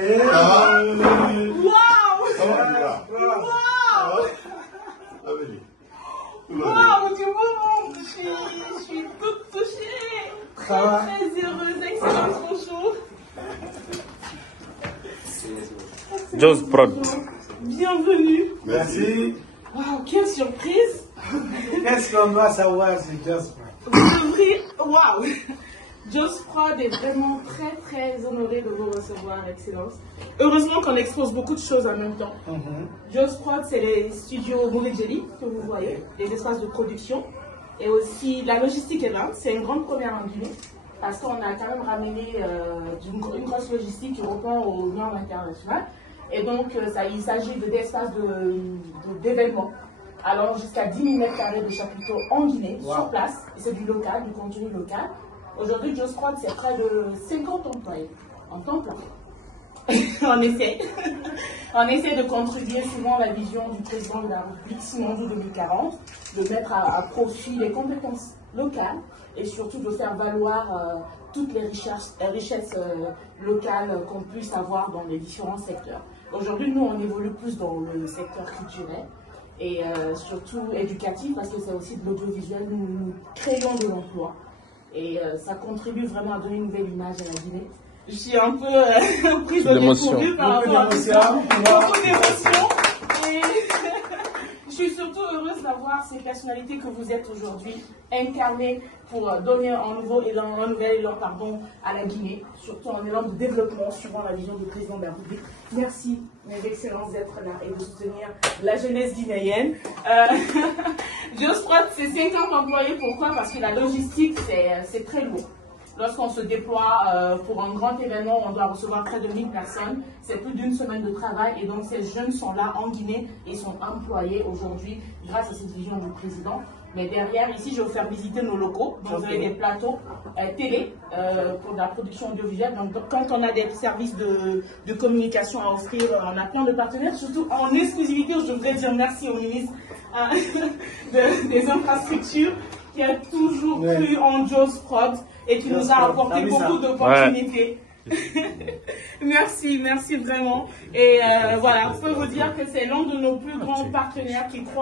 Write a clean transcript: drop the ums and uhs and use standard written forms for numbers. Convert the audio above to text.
Waouh, du moment, je suis toute touchée. Très heureuse, excellent, bonjour. Just Prod. Bienvenue. Merci. Waouh, quelle surprise. Qu'est-ce qu'on doit savoir sur Just Prod? Vous devrez, waouh. Just Prod est vraiment très honoré de vous recevoir, Excellence. Heureusement qu'on expose beaucoup de choses en même temps. Just Prod, c'est les studios Movie Jelly que vous voyez, les espaces de production. Et aussi, la logistique est là. C'est une grande première en Guinée. Parce qu'on a quand même ramené une grosse logistique qui répond aux normes internationales. Et donc, il s'agit d'espaces d'événements. Alors, jusqu'à 10 000 m² de chapiteaux en Guinée, sur place. Et c'est du local, du contenu local. Aujourd'hui, Just Prod, c'est près de 50 employés en temps plein. On essaie. On essaie de contribuer suivant la vision du président de la République, Simandou 2040, de mettre à profit les compétences locales et surtout de faire valoir toutes les richesses locales qu'on puisse avoir dans les différents secteurs. Aujourd'hui, nous, on évolue plus dans le secteur culturel et surtout éducatif parce que c'est aussi de l'audiovisuel. Nous créons de l'emploi. Et ça contribue vraiment à donner une nouvelle image à la Guinée. Je suis un peu prise de dépourvu par rapport à tout ça. Beaucoup d'émotions. Et je suis surtout heureuse d'avoir ces personnalités que vous êtes aujourd'hui incarnées pour donner un nouvel élan à la Guinée, surtout un élan de développement suivant la vision du président de la République. Merci, mes excellences, d'être là et de soutenir la jeunesse guinéenne. Just Prod, c'est 50 employés. Pourquoi? Parce que la logistique, c'est très lourd. Lorsqu'on se déploie pour un grand événement, on doit recevoir près de 1000 personnes. C'est plus d'une semaine de travail et donc ces jeunes sont là en Guinée et sont employés aujourd'hui grâce à cette vision du président. Mais derrière, ici, je vais vous faire visiter nos locaux. Donc, vous avez des plateaux télé pour la production audiovisuelle. Donc, quand on a des services de communication à offrir, on a plein de partenaires. Surtout en exclusivité, je voudrais dire merci au ministre des Infrastructures qui a toujours cru en Just Prod et qui nous a apporté beaucoup d'opportunités. Merci vraiment. Et voilà, je peux vous dire que c'est l'un de nos plus grands partenaires qui croit